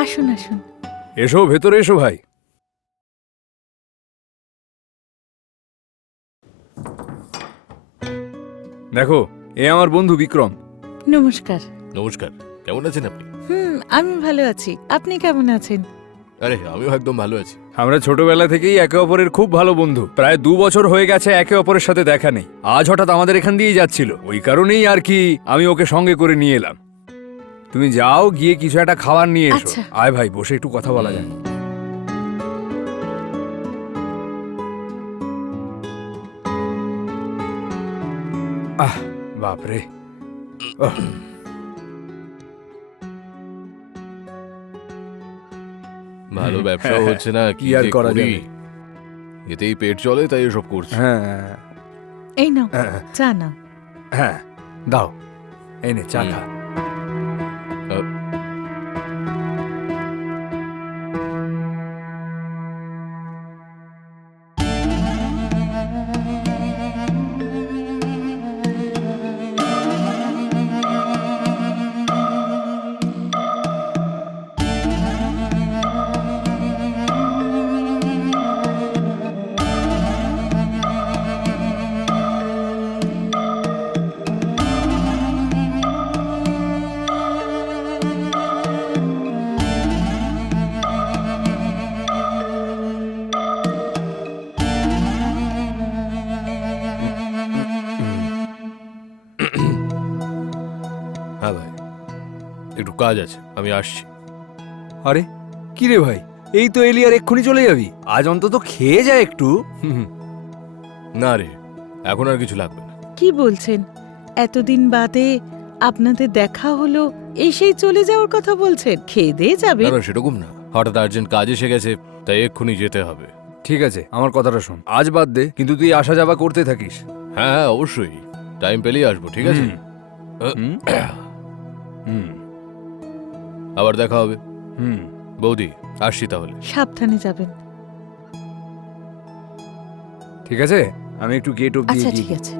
আসুন আসুন। এসো, ভেতরে এসো ভাই। দেখো, এ আমার বন্ধু বিক্রম। নমস্কার। নমস্কার, কেমন আছেন আপনি? আমি ভালো আছি। আপনি কেমন আছেন? আরে আমিও একদম ভালো আছি। আমরা ছোটবেলা থেকেই একে অপরের খুব ভালো বন্ধু। প্রায় 2 বছর হয়ে গেছে একে অপরের সাথে দেখা নেই। আজ হঠাৎ আমাদের এখান দিয়েই যাচ্ছিল, ওই কারণেই আর কি আমি ওকে সঙ্গে করে নিয়ে এলাম। তুমি যাও, গিয়ে কিছু একটা খাবার নিয়ে এসো। আচ্ছা। আয় ভাই, বসে একটু কথা বলা যায়। আহ, বাপরে। ওহ, ভালো ব্যবসাও হচ্ছে না, কি কি আর যে করা করি। যাবে? এতেই পেট চলে, তাই এসব করছি। হ্যাঁ এই নাও হ্যাঁ, চা নাও। হ্যাঁ, দাও, এই নে চা খা। আহ, হ্যাঁ ভাই, একটু কাজ আছে, আমি আসছি। আরে কি রে ভাই, এই তো এলি আর এক্ষুনি চলে যাবি? আজ অন্তত খেয়ে যা একটু। না রে, এখন আর কিছু লাগবে না। কি বলছেন? এতদিন বাদে আপনাদের দেখা হলো, এসেই চলে যাওয়ার কথা বলছেন? খেয়ে দিয়ে যাবে? না সেরকম না, হঠাৎ আর্জেন্ট কাজ এসে গেছে, তাই এক্ষুনি যেতে হবে। ঠিক আছে, আমার কথাটা শোন, আজ বাদ দে, কিন্তু তুই আসা যাওয়া করতে থাকিস। হ্যাঁ হ্যাঁ, অবশ্যই টাইম পেলেই আসবো, ঠিক আছে? হুম। হুম। আবার দেখা হবে। হুম। বৌদি, আসছি তাহলে। সাবধানে যাবেন। ঠিক আছে, আমি একটু গেট অব্দি আচ্ছা এগিয়ে ঠিক আছে।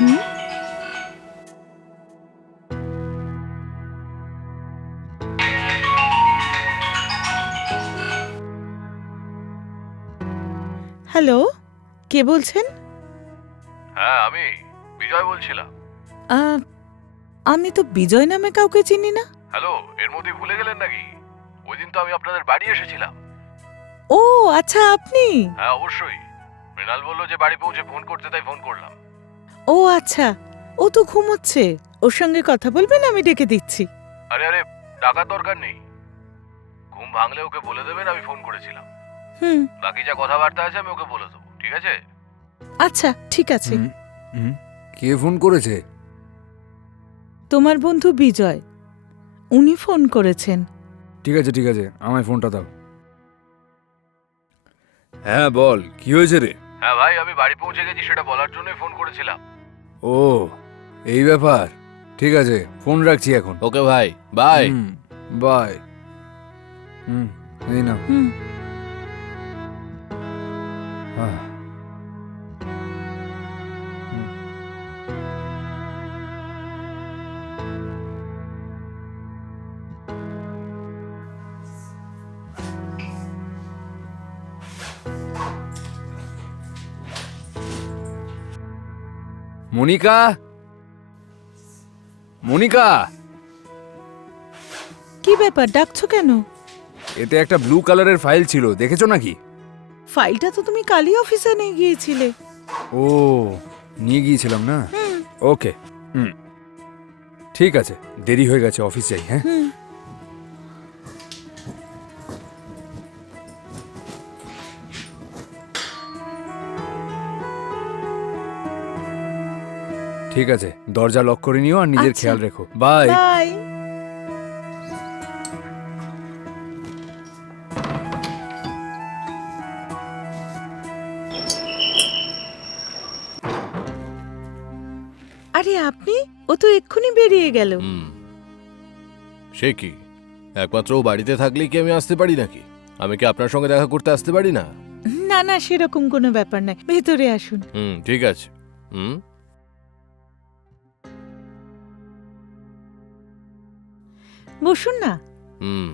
হুম? হ্যালো, কে বলছেন? হ্যাঁ, আমি বিজয় বলছিলাম। আহ, আমি তো বিজয় নামে কাউকে চিনি না। হ্যালো, এর মধ্যে ভুলে গেলেন নাকি? ওই দিন তো আমি আপনাদের বাড়ি এসেছিলাম। ও আচ্ছা, আপনি। হ্যাঁ অবশ্যই, মৃণাল বললো যে বাড়ি পৌঁছে ফোন করতে, তাই ফোন করলাম। ও আচ্ছা, ও তো ঘুমোচ্ছে। ওর সঙ্গে কথা বলবেন, আমি ডেকে দিচ্ছি। আরে আরে, ডাকার দরকার নেই, ঘুম ভাঙলে ওকে বলে দেবেন আমি ফোন করেছিলাম। হুম, বাকি যা কথাবার্তা আছে আমি ওকে বলে দেবো, ঠিক আছে? আচ্ছা ঠিক আছে। কে ফোন করেছে? তোমার বন্ধু বিজয়, উনি ফোন করেছেন। ঠিক আছে ঠিক আছে, আমায় ফোনটা দাও। হ্যাঁ বল, কি হয়েছে রে? হ্যাঁ ভাই, আমি বাড়ি পৌঁছে গেছি সেটা বলার জন্যই ফোন করেছিলাম। ও, এই ব্যাপার। ঠিক আছে, ফোন রাখছি এখন। ওকে ভাই, বাই। বাই। এই না। হুম, মনিকা, মনিকা, কি ব্যাপার, ডাকছো কেন? এতে একটা ব্লু কালারের ফাইল ছিল, দেখেছো নাকি? ফাইলটা তো তুমি কালই অফিসে নিয়ে গিয়েছিলে। ও, নিয়ে গিয়েছিলাম না। ওকে, ঠিক আছে, দেরি হয়ে গেছে, অফিস যাই। হ্যাঁ, ঠিক আছে, দরজা লক করে নিও আর নিজের আচ্ছা। খেয়াল রেখো। বাই। বাই। আরে আপনি, ও তো এক্ষুনি বেরিয়ে গেল। সে কি, একমাত্র ও বাড়িতে থাকলেই কি আমি আসতে পারি নাকি? আমি কি আপনার সঙ্গে দেখা করতে আসতে পারি না? না না, সেরকম কোনো ব্যাপার নাই, ভেতরে আসুন। ঠিক আছে। বসুন না। হুম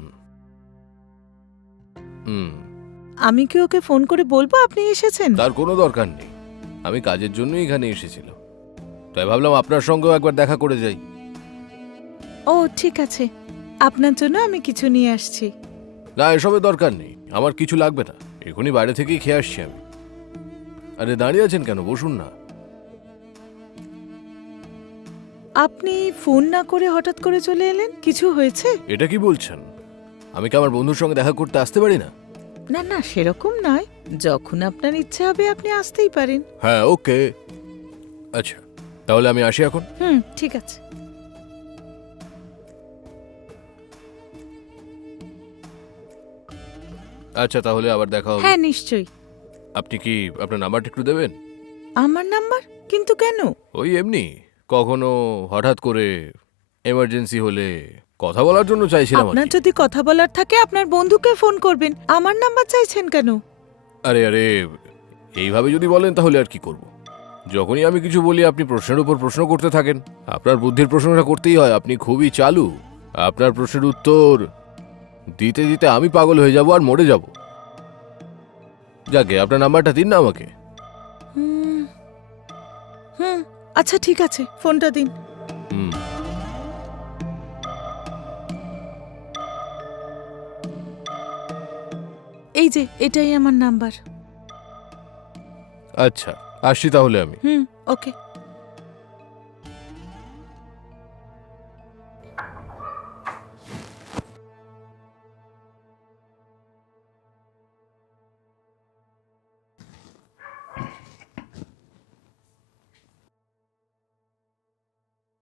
হুম আমি কি ওকে ফোন করে বলবো আপনি এসেছেন? তার কোনো দরকার নেই, আমি কাজের জন্যই এখানে এসেছিল, তাই ভাবলাম আপনার সঙ্গেও একবার দেখা করে যাই। ও ঠিক আছে, আপনার জন্য আমি কিছু নিয়ে আসছি। না, এসবের দরকার নেই, আমার কিছু লাগবে না, এখনই বাইরে থেকেই খেয়ে আসছি আমি। আরে দাঁড়িয়ে আছেন কেন, বসুন না। আপনি ফোন না করে হঠাৎ করে চলে এলেন, কিছু হয়েছে? এটা কি বলছেন? আমি কি আমার বন্ধুর সঙ্গে দেখা করতে আসতে পারি না? না না, সেরকম নয়, যখন আপনার ইচ্ছে হবে আপনি আসতেই পারেন। হ্যাঁ, ওকে, আচ্ছা, তাহলে আমি আসি এখন। ঠিক আছে। আচ্ছা, তাহলে আবার দেখা হবে। হ্যাঁ নিশ্চয়ই। আপনি কি আপনার নাম্বারটা একটু দেবেন? আমার নাম্বার? কিন্তু কেন? ওই এমনি, কখনো হঠাৎ করে এমার্জেন্সি হলে কথা বলার জন্য চাইছিলাম আর আপনার কি। যদি কথা বলার থাকে আপনার বন্ধুকে ফোন করবেন, আমার নাম্বার চাইছেন কেন? আরে আরে, এইভাবে যদি বলেন তাহলে আর কি করব? যখনই আমি কিছু বলি আপনি প্রশ্নের উপর প্রশ্ন করতে থাকেন। আপনার বুদ্ধির প্রশ্নটা করতেই হয়, আপনি খুবই চালু। আপনার প্রশ্নের উত্তর দিতে দিতে আমি পাগল হয়ে যাব আর মরে যাব। যাকে, আপনার নাম্বারটা দিন না আমাকে। হুম হুম আচ্ছা ঠিক আছে, ফোনটা দিন। হুম এই যে এটাই আমার নাম্বার। আচ্ছা, আসছি তাহলে আমি। ওকে।